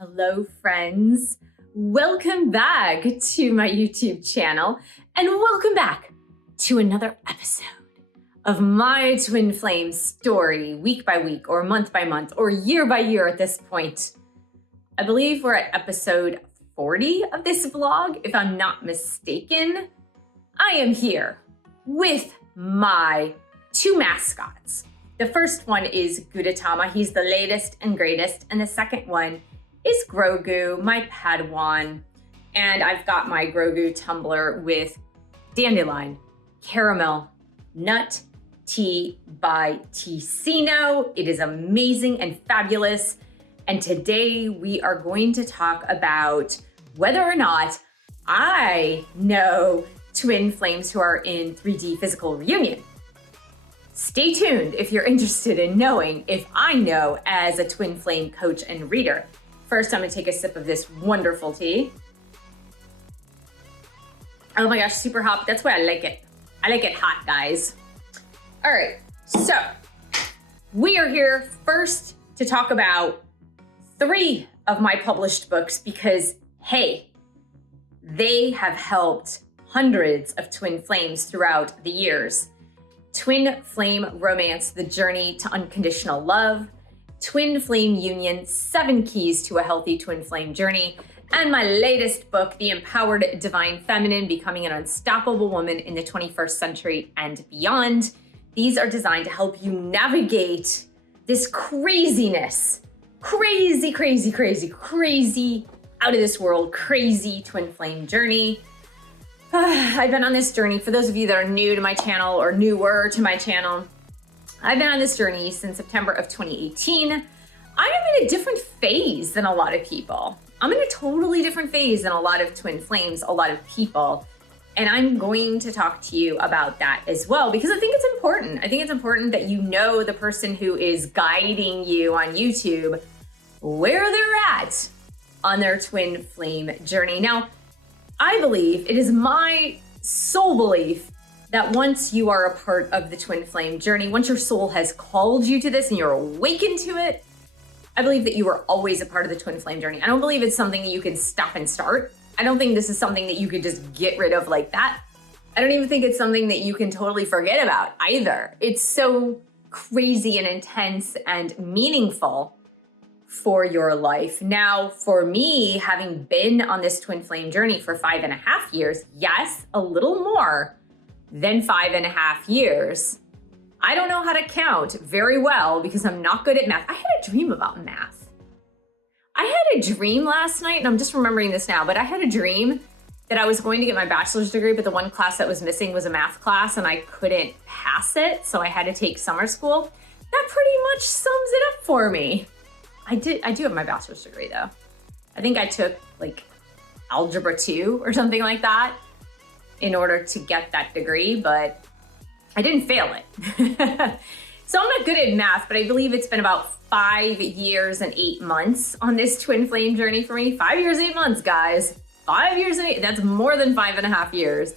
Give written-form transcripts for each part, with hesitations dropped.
Hello, friends. Welcome back to my YouTube channel, and welcome back to another episode of my twin flame story, week by week, or month by month, or year by year at this point. I believe we're at episode 40 of this vlog, if I'm not mistaken. I am here with my two mascots. The first one is Gudetama. He's the latest and greatest, and the second one is Grogu, my Padawan. And I've got my Grogu tumbler with dandelion, caramel, nut tea by Ticino. It is amazing and fabulous. And today we are going to talk about whether or not I know twin flames who are in 3D physical reunion. Stay tuned if you're interested in knowing if I know as a twin flame coach and reader. First, I'm gonna take a sip of this wonderful tea. Oh my gosh, super hot. That's why I like it. I like it hot, guys. All right, so we are here first to talk about 3 of my published books because, hey, they have helped hundreds of twin flames throughout the years. Twin Flame Romance, The Journey to Unconditional Love, Twin Flame Union, 7 Keys to a Healthy Twin Flame Journey, and my latest book, The Empowered Divine Feminine, Becoming an Unstoppable Woman in the 21st Century and Beyond. These are designed to help you navigate this craziness, crazy, out of this world, crazy twin flame journey. I've been on this journey, for those of you that are new to my channel or newer to my channel, I've been on this journey since September of 2018. I am in a different phase than a lot of people. I'm in a totally different phase than a lot of twin flames, a lot of people. And I'm going to talk to you about that as well, because I think it's important. I think it's important that you know the person who is guiding you on YouTube, where they're at on their twin flame journey. Now, I believe, it is my soul belief that once you are a part of the twin flame journey, once your soul has called you to this and you're awakened to it, I believe that you are always a part of the twin flame journey. I don't believe it's something that you can stop and start. I don't think this is something that you could just get rid of like that. I don't even think it's something that you can totally forget about either. It's so crazy and intense and meaningful for your life. Now, for me, having been on this twin flame journey for 5.5 years, yes, a little more than 5.5 years. I don't know how to count very well because I'm not good at math. I had a dream about math. I had a dream last night, and I'm just remembering this now, but I had a dream that I was going to get my bachelor's degree, but the one class that was missing was a math class, and I couldn't pass it, so I had to take summer school. That pretty much sums it up for me. I do have my bachelor's degree, though. I think I took, like, Algebra 2 or something like that in order to get that degree, but I didn't fail it. So I'm not good at math, but I believe it's been about 5 years and 8 months on this twin flame journey for me. 5 years, 8 months, guys. 5 years and 8, that's more than 5.5 years.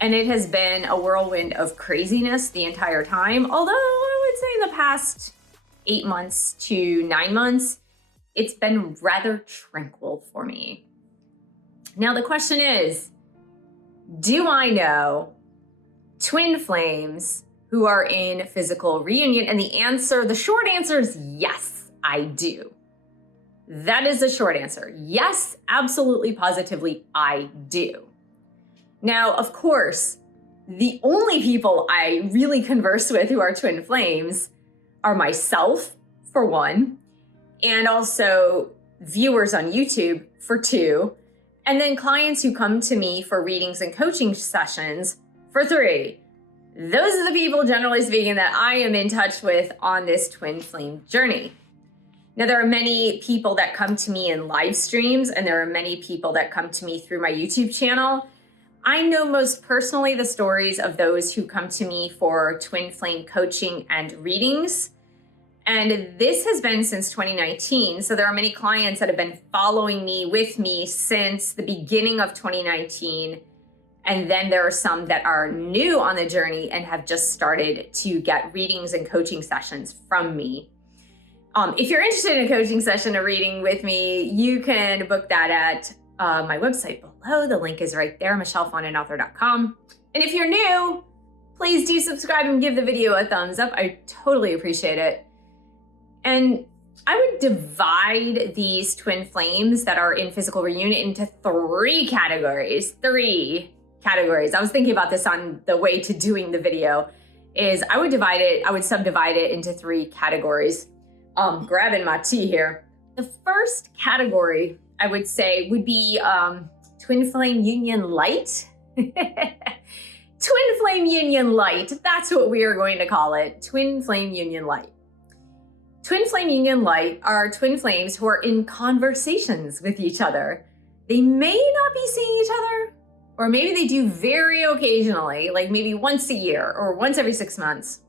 And it has been a whirlwind of craziness the entire time. Although I would say in the past 8 months to 9 months, it's been rather tranquil for me. Now the question is, do I know twin flames who are in physical reunion? And the short answer is yes, I do. That is the short answer. Yes, absolutely, positively, I do. Now, of course, the only people I really converse with who are twin flames are myself, for one, and also viewers on YouTube, for 2, and then clients who come to me for readings and coaching sessions, for 3. Those are the people, generally speaking, that I am in touch with on this twin flame journey. Now, there are many people that come to me in live streams, and there are many people that come to me through my YouTube channel. I know most personally the stories of those who come to me for twin flame coaching and readings. And this has been since 2019. So there are many clients that have been following me with me since the beginning of 2019. And then there are some that are new on the journey and have just started to get readings and coaching sessions from me. If you're interested in a coaching session or reading with me, you can book that at my website below. The link is right there, michellefondinauthor.com. And if you're new, please do subscribe and give the video a thumbs up. I totally appreciate it. And I would divide these twin flames that are in physical reunion into three categories. I was thinking about this on the way to doing the video. I would subdivide it into three categories. Grabbing my tea here. The first category I would say would be twin flame union light. Twin flame union light. That's what we are going to call it. Twin flame union light. Twin flame union light are twin flames who are in conversations with each other. They may not be seeing each other, or maybe they do very occasionally, like maybe once a year or once every 6 months.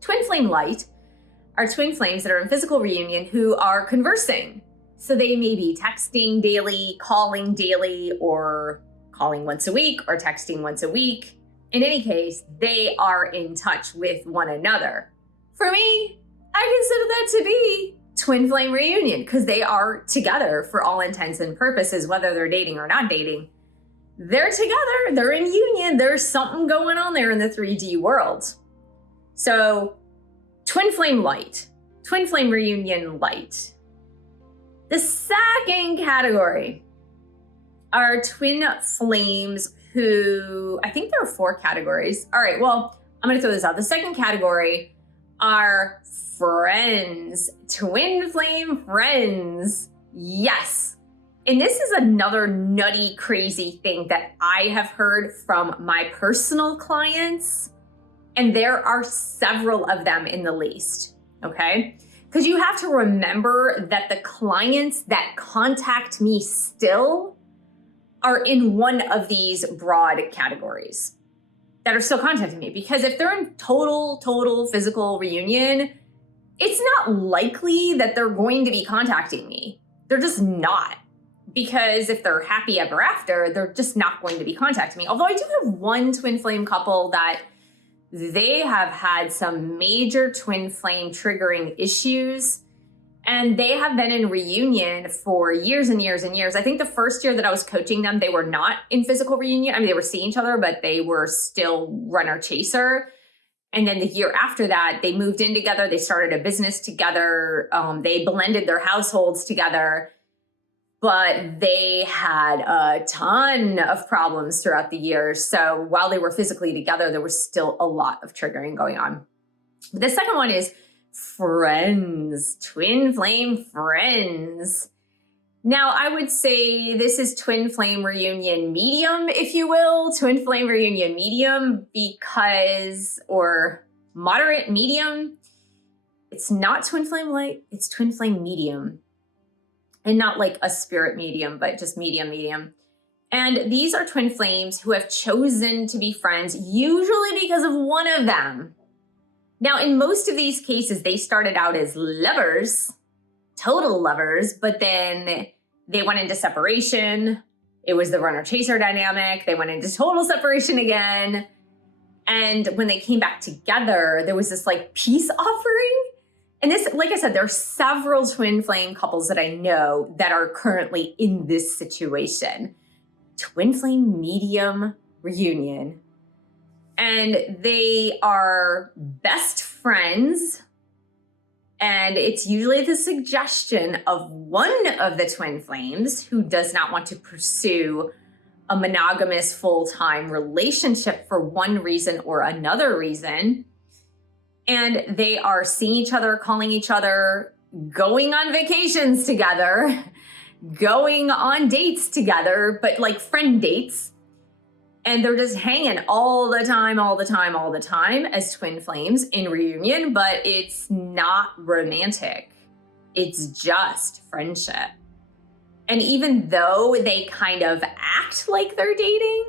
Twin flame light are twin flames that are in physical reunion who are conversing. So they may be texting daily, calling daily, or calling once a week, or texting once a week. In any case, they are in touch with one another. For me, I consider that to be twin flame reunion because they are together for all intents and purposes, whether they're dating or not dating. They're together, they're in union, there's something going on there in the 3D world. So twin flame light, twin flame reunion light. The second category are twin flames who, I think there are 4 categories. All right, well, I'm gonna throw this out. The second category are friends, twin flame friends. Yes. And this is another nutty, crazy thing that I have heard from my personal clients. And there are several of them in the least, okay? Because you have to remember that the clients that contact me still are in one of these broad categories that are still contacting me. Because if they're in total physical reunion, it's not likely that they're going to be contacting me. They're just not. Because if they're happy ever after, they're just not going to be contacting me. Although I do have one twin flame couple that they have had some major twin flame triggering issues, and they have been in reunion for years and years and years. I think the first year that I was coaching them, they were not in physical reunion. I mean, they were seeing each other, but they were still runner chaser. And then the year after that, they moved in together. They started a business together. They blended their households together. But they had a ton of problems throughout the years. So while they were physically together, there was still a lot of triggering going on. The second one is friends, twin flame friends. Now, I would say this is twin flame reunion medium, if you will, twin flame reunion medium or moderate medium. It's not twin flame light, it's twin flame medium. And not like a spirit medium, but just medium. And these are twin flames who have chosen to be friends, usually because of one of them. Now, in most of these cases, they started out as lovers, total lovers, but then they went into separation. It was the runner-chaser dynamic. They went into total separation again. And when they came back together, there was this like peace offering. And this, like I said, there are several twin flame couples that I know that are currently in this situation. Twin flame medium reunion. And they are best friends. And it's usually the suggestion of one of the twin flames who does not want to pursue a monogamous full-time relationship for one reason or another reason. And they are seeing each other, calling each other, going on vacations together, going on dates together, but like friend dates. And they're just hanging all the time as twin flames in reunion, but it's not romantic. It's just friendship. And even though they kind of act like they're dating,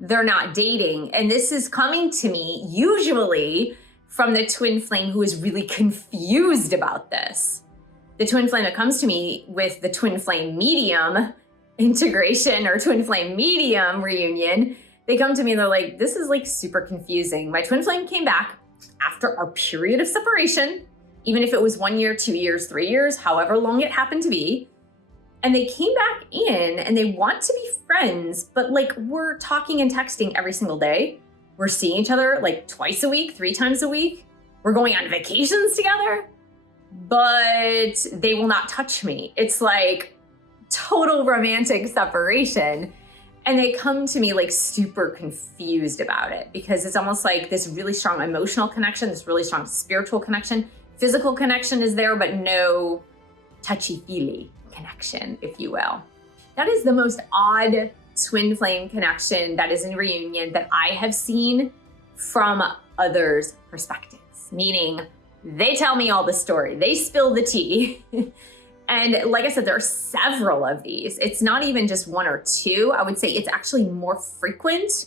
they're not dating. And this is coming to me usually from the twin flame who is really confused about this. The twin flame that comes to me with the twin flame medium integration or twin flame medium reunion, they come to me and they're like, this is like super confusing. My twin flame came back after our period of separation. even if it was 1 year, 2 years, 3 years, however long it happened to be. And they came back in and they want to be friends, but like we're talking and texting every single day. We're seeing each other like twice a week, 3 times a week. We're going on vacations together, but they will not touch me. It's like total romantic separation. And they come to me like super confused about it because it's almost like this really strong emotional connection, this really strong spiritual connection. Physical connection is there, but no touchy-feely connection, if you will. That is the most odd twin flame connection that is in reunion that I have seen from others' perspectives, meaning they tell me all the story, they spill the tea. And like I said, there are several of these. It's not even just 1 or 2. I would say it's actually more frequent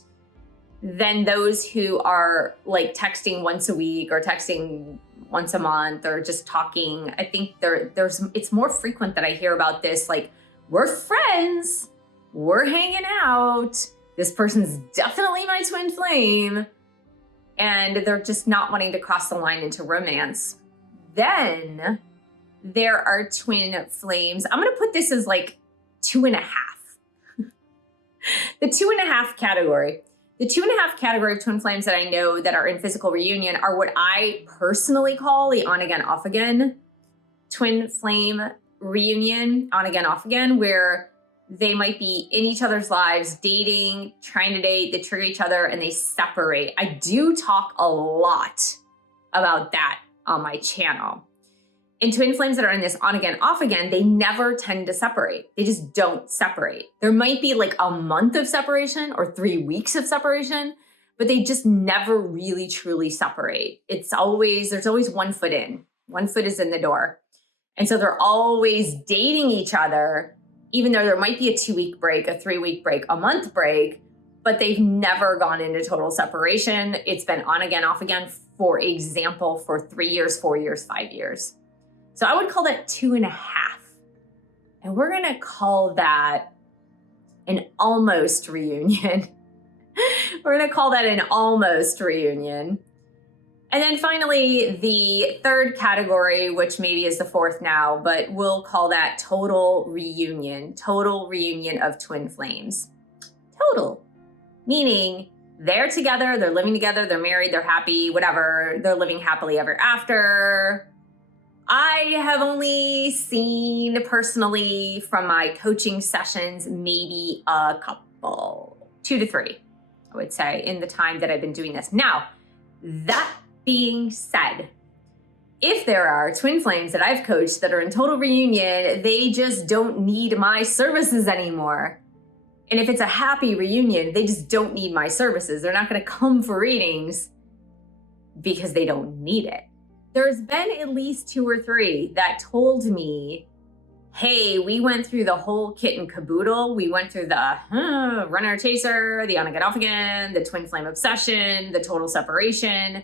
than those who are like texting once a week or texting once a month or just talking. I think it's more frequent that I hear about this. Like, we're friends, we're hanging out. This person's definitely my twin flame. And they're just not wanting to cross the line into romance. Then there are twin flames. I'm going to put this as like 2.5. The 2.5 category. The 2.5 category of twin flames that I know that are in physical reunion are what I personally call the on again, off again twin flame reunion, on again, off again, where they might be in each other's lives, dating, trying to date, they trigger each other and they separate. I do talk a lot about that on my channel. In twin flames that are in this on again, off again, they never tend to separate. They just don't separate. There might be like a month of separation or 3 weeks of separation, but they just never really truly separate. There's always 1 foot in, 1 foot is in the door. And so they're always dating each other, even though there might be a 2-week break, a 3-week break, a month break, but they've never gone into total separation. It's been on again, off again, for example, for 3 years, 4 years, 5 years. So I would call that 2.5. And we're going to call that an almost reunion. We're going to call that an almost reunion. And then finally, the third category, which maybe is the 4th now, but we'll call that total reunion of twin flames. Total, meaning they're together, they're living together, they're married, they're happy, whatever, they're living happily ever after. I have only seen personally from my coaching sessions, maybe a couple, 2 to 3, I would say, in the time that I've been doing this. Now, that being said, if there are twin flames that I've coached that are in total reunion, they just don't need my services anymore. And if it's a happy reunion, they just don't need my services. They're not going to come for readings because they don't need it. There's been at least 2 or 3 that told me, hey, we went through the whole kit and caboodle. We went through the runner chaser, the on again, off again, the twin flame obsession, the total separation.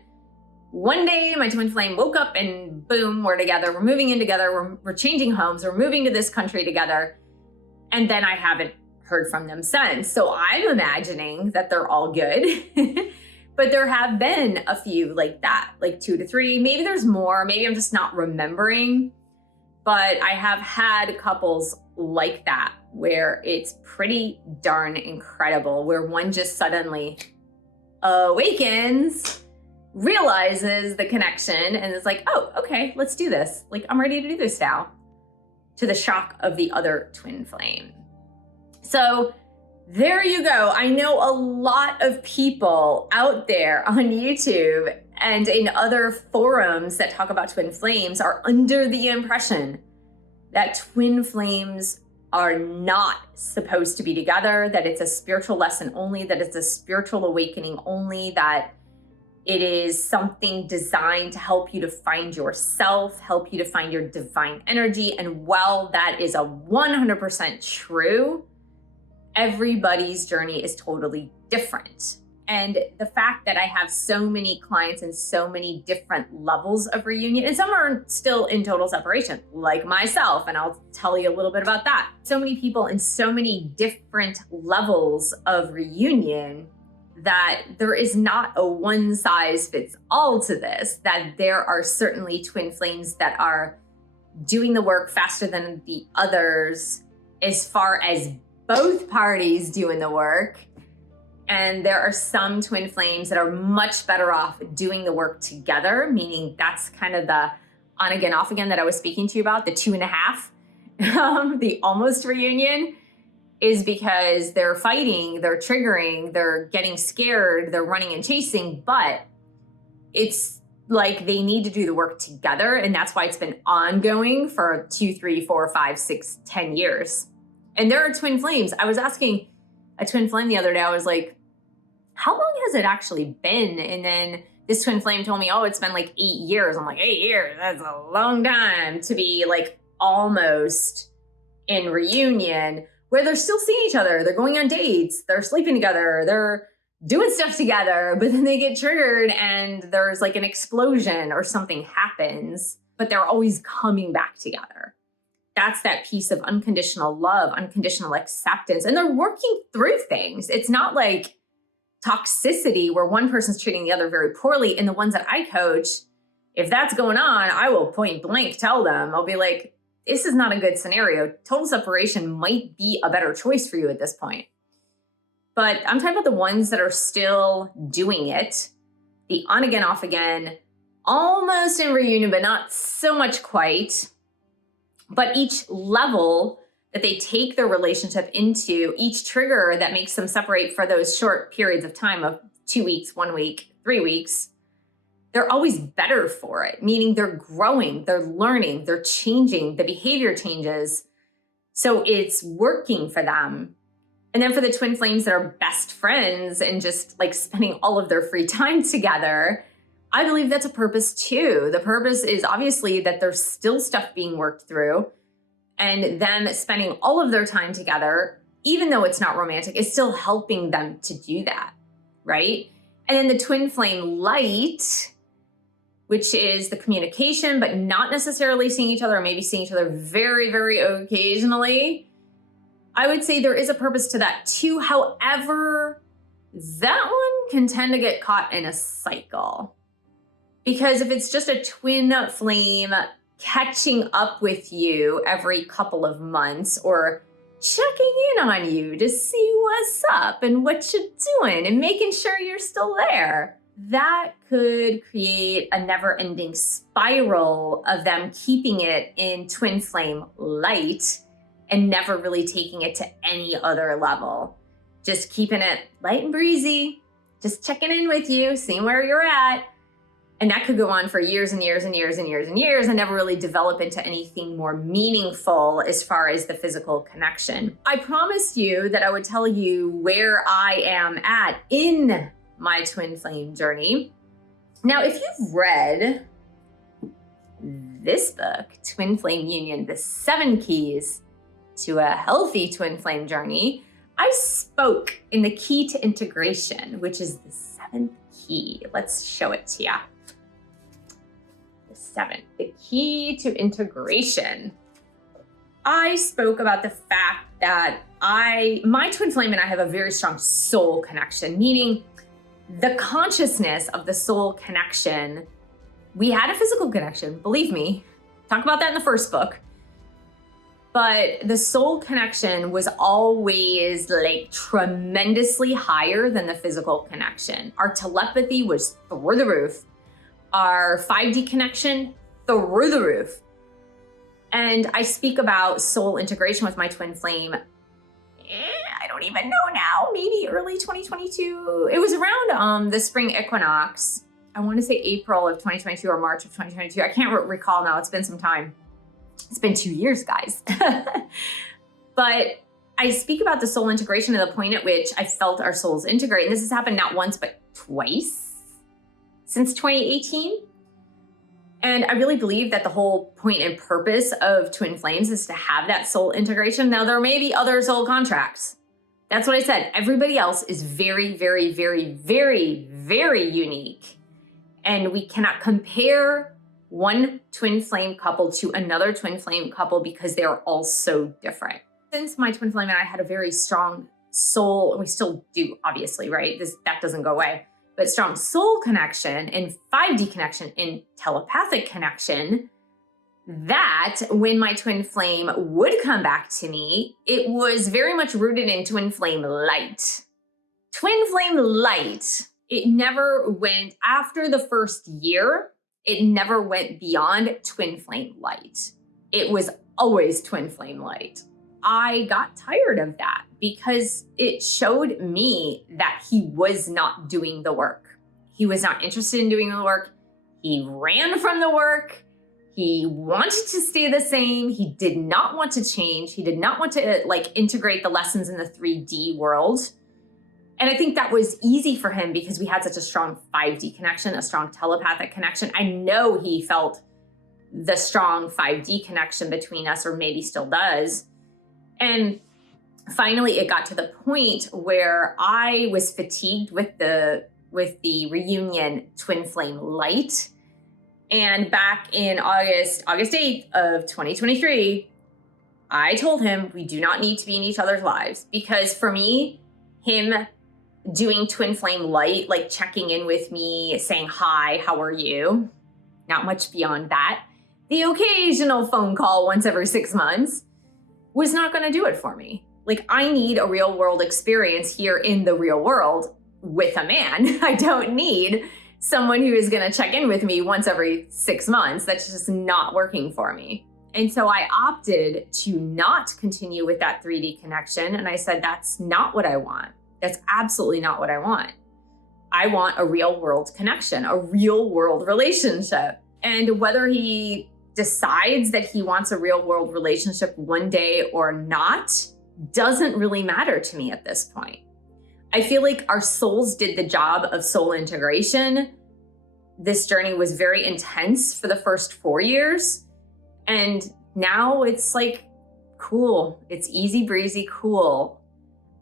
One day my twin flame woke up and boom, we're together. We're moving in together. We're changing homes. We're moving to this country together. And then I haven't heard from them since. So I'm imagining that they're all good. But there have been a few like that, like 2 to 3. Maybe there's more. Maybe I'm just not remembering. But I have had couples like that where it's pretty darn incredible, where one just suddenly awakens, realizes the connection, and is like, oh, okay, let's do this. Like, I'm ready to do this now, to the shock of the other twin flame. So there you go. I know a lot of people out there on YouTube and in other forums that talk about twin flames are under the impression that twin flames are not supposed to be together, that it's a spiritual lesson only, that it's a spiritual awakening only, that it is something designed to help you to find yourself, help you to find your divine energy. And while that is a 100% true, everybody's journey is totally different. And the fact that I have so many clients in so many different levels of reunion, and some are still in total separation, like myself, and I'll tell you a little bit about that. So many people in so many different levels of reunion that there is not a one size fits all to this, that there are certainly twin flames that are doing the work faster than the others as far as both parties doing the work. And there are some twin flames that are much better off doing the work together, meaning that's kind of the on again, off again that I was speaking to you about, the 2.5, the almost reunion, is because they're fighting, they're triggering, they're getting scared, they're running and chasing, but it's like they need to do the work together. And that's why it's been ongoing for 2, 3, 4, 5, 6, 10 years. And there are twin flames. I was asking a twin flame the other day, I was like, how long has it actually been? And then this twin flame told me, oh, it's been like 8 years. I'm like, 8 years, that's a long time to be like almost in reunion where they're still seeing each other. They're going on dates, they're sleeping together, they're doing stuff together, but then they get triggered and there's like an explosion or something happens, but they're always coming back together. That's that piece of unconditional love, unconditional acceptance. And they're working through things. It's not like toxicity where one person's treating the other very poorly. And the ones that I coach, if that's going on, I will point blank tell them. I'll be like, this is not a good scenario. Total separation might be a better choice for you at this point. But I'm talking about the ones that are still doing it, the on again, off again, almost in reunion, but not so much quite. But each level that they take their relationship into, each trigger that makes them separate for those short periods of time of 2 weeks, 1 week, 3 weeks, they're always better for it, meaning they're growing, they're learning, they're changing, the behavior changes. So it's working for them. And then for the twin flames that are best friends and just like spending all of their free time together, I believe that's a purpose too. The purpose is obviously that there's still stuff being worked through, and them spending all of their time together, even though it's not romantic, is still helping them to do that, right? And then the twin flame light, which is the communication, but not necessarily seeing each other, or maybe seeing each other very, very occasionally. I would say there is a purpose to that too. However, that one can tend to get caught in a cycle. Because if it's just a twin flame catching up with you every couple of months or checking in on you to see what's up and what you're doing and making sure you're still there, that could create a never-ending spiral of them keeping it in twin flame light and never really taking it to any other level. Just keeping it light and breezy, just checking in with you, seeing where you're at. And that could go on for years and years and years and years and years and never really develop into anything more meaningful as far as the physical connection. I promised you that I would tell you where I am at in my twin flame journey. Now, if you've read this book, Twin Flame Union, The 7 Keys to a Healthy Twin Flame Journey, I spoke in the key to integration, which is the 7th key. Let's show it to you. The 7th, the key to integration. I spoke about the fact that my twin flame and I have a very strong soul connection, meaning the consciousness of the soul connection. We had a physical connection, believe me. Talk about that in the first book. But the soul connection was always like tremendously higher than the physical connection. Our telepathy was through the roof. Our 5D connection, through the roof. And I speak about soul integration with my twin flame. I don't even know now, maybe early 2022. It was around the spring equinox. I want to say April of 2022 or March of 2022. I can't recall now. It's been some time. It's been 2 years, guys. But I speak about the soul integration to the point at which I felt our souls integrate. And this has happened not once, but twice since 2018. And I really believe that the whole point and purpose of twin flames is to have that soul integration. Now, there may be other soul contracts. That's what I said. Everybody else is very, very, very, very, very unique. And we cannot compare one twin flame couple to another twin flame couple because they are all so different. Since my twin flame and I had a very strong soul, we still do, obviously, right? That doesn't go away, but strong soul connection and 5D connection and telepathic connection, that when my twin flame would come back to me, it was very much rooted in twin flame light. Twin flame light, it never went, after the first year, it never went beyond twin flame light. It was always twin flame light. I got tired of that because it showed me that he was not doing the work. He was not interested in doing the work. He ran from the work. He wanted to stay the same. He did not want to change. He did not want to integrate the lessons in the 3D world. And I think that was easy for him because we had such a strong 5D connection, a strong telepathic connection. I know he felt the strong 5D connection between us, or maybe still does. And finally, it got to the point where I was fatigued with the reunion twin flame light. And back in August 8th of 2023, I told him we do not need to be in each other's lives, because for me, him doing twin flame light, like checking in with me, saying, hi, how are you? Not much beyond that. The occasional phone call once every 6 months was not going to do it for me. Like, I need a real world experience here in the real world with a man. I don't need someone who is going to check in with me once every 6 months. That's just not working for me. And so I opted to not continue with that 3D connection. And I said, that's not what I want. That's absolutely not what I want. I want a real world connection, a real world relationship. And whether he decides that he wants a real world relationship one day or not doesn't really matter to me at this point. I feel like our souls did the job of soul integration. This journey was very intense for the first 4 years. And now it's like, cool. It's easy breezy, cool.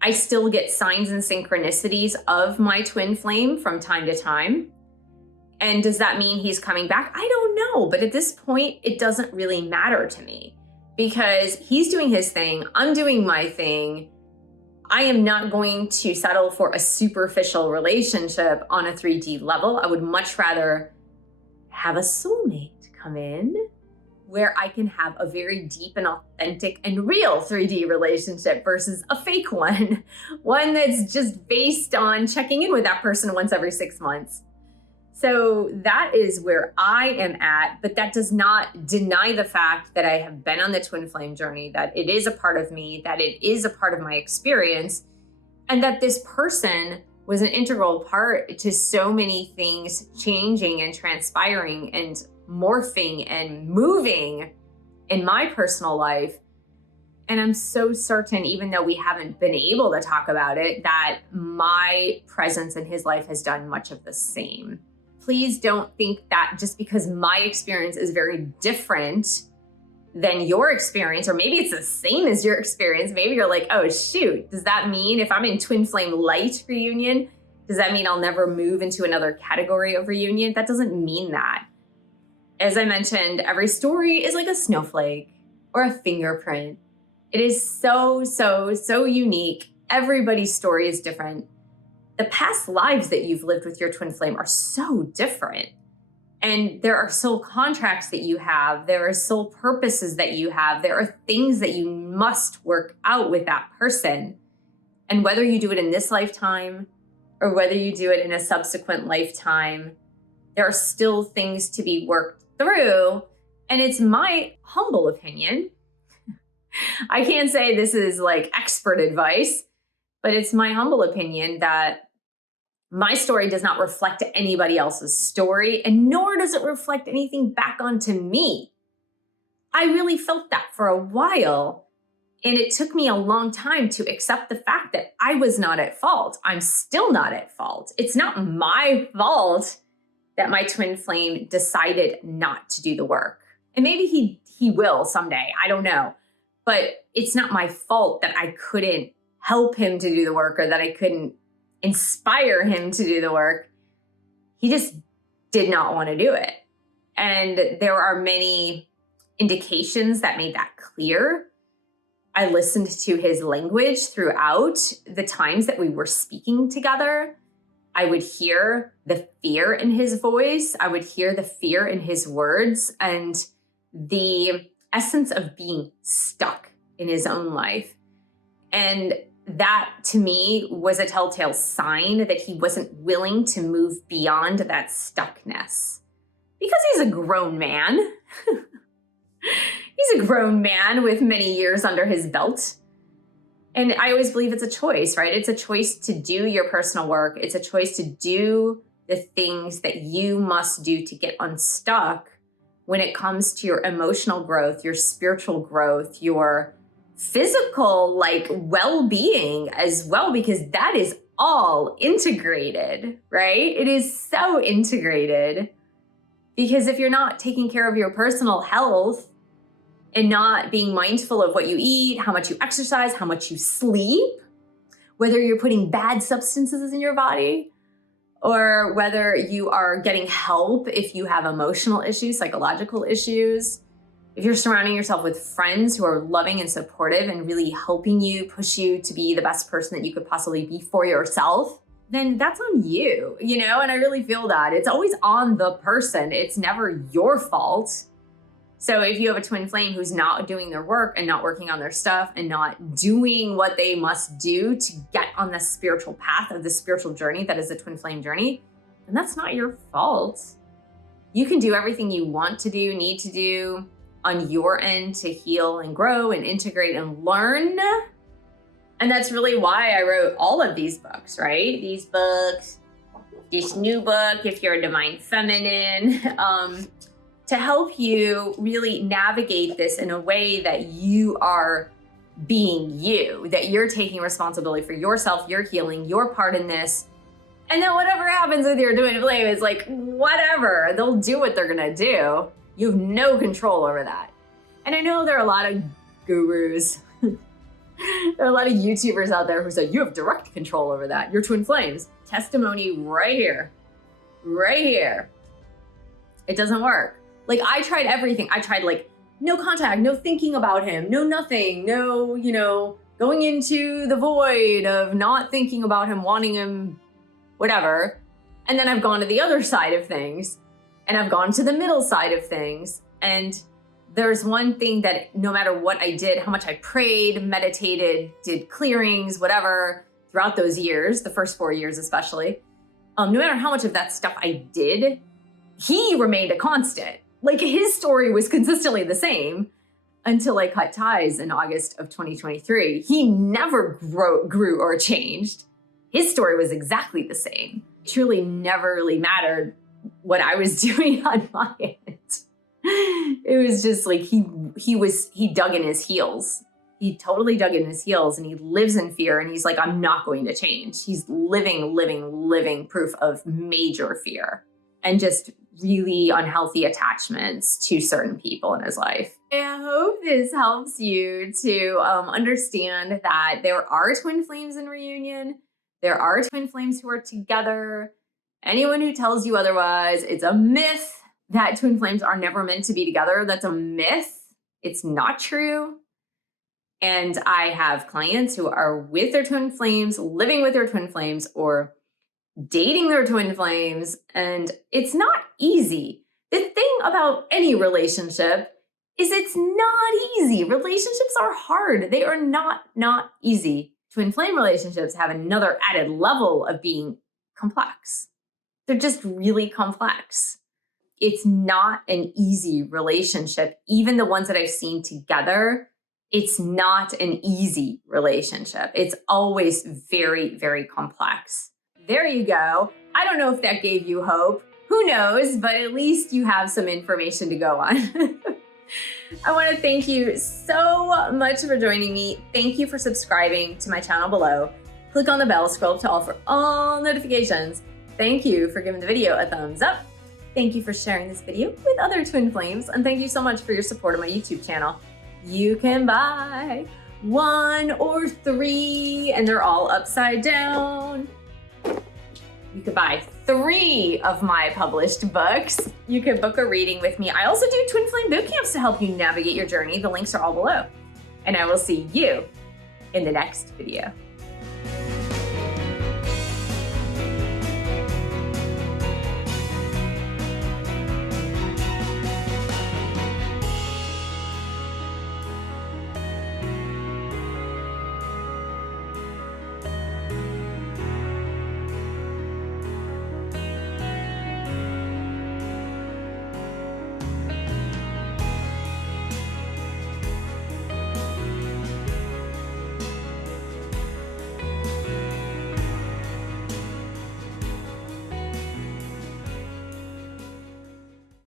I still get signs and synchronicities of my twin flame from time to time. And does that mean he's coming back? I don't know. But at this point, it doesn't really matter to me because he's doing his thing. I'm doing my thing. I am not going to settle for a superficial relationship on a 3D level. I would much rather have a soulmate come in where I can have a very deep and authentic and real 3D relationship versus a fake one. One that's just based on checking in with that person once every 6 months. So that is where I am at, but that does not deny the fact that I have been on the twin flame journey, that it is a part of me, that it is a part of my experience, and that this person was an integral part to so many things changing and transpiring and morphing and moving in my personal life. And I'm so certain, even though we haven't been able to talk about it, that my presence in his life has done much of the same. Please don't think that just because my experience is very different than your experience, or maybe it's the same as your experience. Maybe you're like, oh shoot, does that mean if I'm in twin flame light reunion, does that mean I'll never move into another category of reunion? That doesn't mean that. As I mentioned, every story is like a snowflake or a fingerprint. It is so, so, so unique. Everybody's story is different. The past lives that you've lived with your twin flame are so different. And there are soul contracts that you have. There are soul purposes that you have. There are things that you must work out with that person. And whether you do it in this lifetime or whether you do it in a subsequent lifetime, there are still things to be worked through. And it's my humble opinion. I can't say this is like expert advice, but it's my humble opinion that my story does not reflect anybody else's story, and nor does it reflect anything back onto me. I really felt that for a while, and it took me a long time to accept the fact that I was not at fault. I'm still not at fault. It's not my fault that my twin flame decided not to do the work. And maybe he will someday, I don't know. But it's not my fault that I couldn't help him to do the work or that I couldn't inspire him to do the work. He just did not want to do it. And there are many indications that made that clear. I listened to his language throughout the times that we were speaking together. I would hear the fear in his voice. I would hear the fear in his words and the essence of being stuck in his own life. And that to me was a telltale sign that he wasn't willing to move beyond that stuckness. Because he's a grown man. He's a grown man with many years under his belt. And I always believe it's a choice, right? It's a choice to do your personal work. It's a choice to do the things that you must do to get unstuck when it comes to your emotional growth, your spiritual growth, your physical well-being as well, because that is all integrated, right? It is so integrated. Because if you're not taking care of your personal health and not being mindful of what you eat, how much you exercise, how much you sleep, whether you're putting bad substances in your body, or whether you are getting help if you have emotional issues, psychological issues, if you're surrounding yourself with friends who are loving and supportive and really helping you, push you to be the best person that you could possibly be for yourself, then that's on you, and I really feel that. It's always on the person. It's never your fault. So if you have a twin flame who's not doing their work and not working on their stuff and not doing what they must do to get on the spiritual path of the spiritual journey that is the twin flame journey, then that's not your fault. You can do everything you want to do, need to do on your end to heal and grow and integrate and learn. And that's really why I wrote all of these books, right? These books, this new book, if you're a divine feminine, to help you really navigate this in a way that you are being you, that you're taking responsibility for yourself, your healing, your part in this. And then whatever happens with your twin flame is whatever, they'll do what they're gonna do. You have no control over that. And I know there are a lot of gurus, there are a lot of YouTubers out there who say, you have direct control over that. Your twin flames. Testimony right here. Right here. It doesn't work. I tried everything. I tried no contact, no thinking about him, no nothing, no, going into the void of not thinking about him, wanting him, whatever. And then I've gone to the other side of things, and I've gone to the middle side of things. And there's one thing that no matter what I did, how much I prayed, meditated, did clearings, whatever, throughout those years, the first 4 years especially, no matter how much of that stuff I did, he remained a constant. His story was consistently the same until I cut ties in August of 2023. He never grew or changed. His story was exactly the same. It truly never really mattered what I was doing on my end. It was just he dug in his heels. He totally dug in his heels, and he lives in fear, and he's I'm not going to change. He's living proof of major fear and just really unhealthy attachments to certain people in his life. I hope this helps you to understand that there are twin flames in reunion. There are twin flames who are together. Anyone who tells you otherwise, it's a myth that twin flames are never meant to be together. That's a myth. It's not true. And I have clients who are with their twin flames, living with their twin flames, or dating their twin flames, and it's not easy. The thing about any relationship is it's not easy. Relationships are hard. They are not easy. Twin flame relationships have another added level of being complex. They're just really complex. It's not an easy relationship. Even the ones that I've seen together, it's not an easy relationship. It's always very, very complex. There you go. I don't know if that gave you hope. Who knows? But at least you have some information to go on. I want to thank you so much for joining me. Thank you for subscribing to my channel below. Click on the bell, scroll up to all for all notifications. Thank you for giving the video a thumbs up. Thank you for sharing this video with other twin flames. And thank you so much for your support of my YouTube channel. You can buy 1 or 3, and they're all upside down. You could buy 3 of my published books. You could book a reading with me. I also do twin flame boot camps to help you navigate your journey. The links are all below. and I will see you in the next video.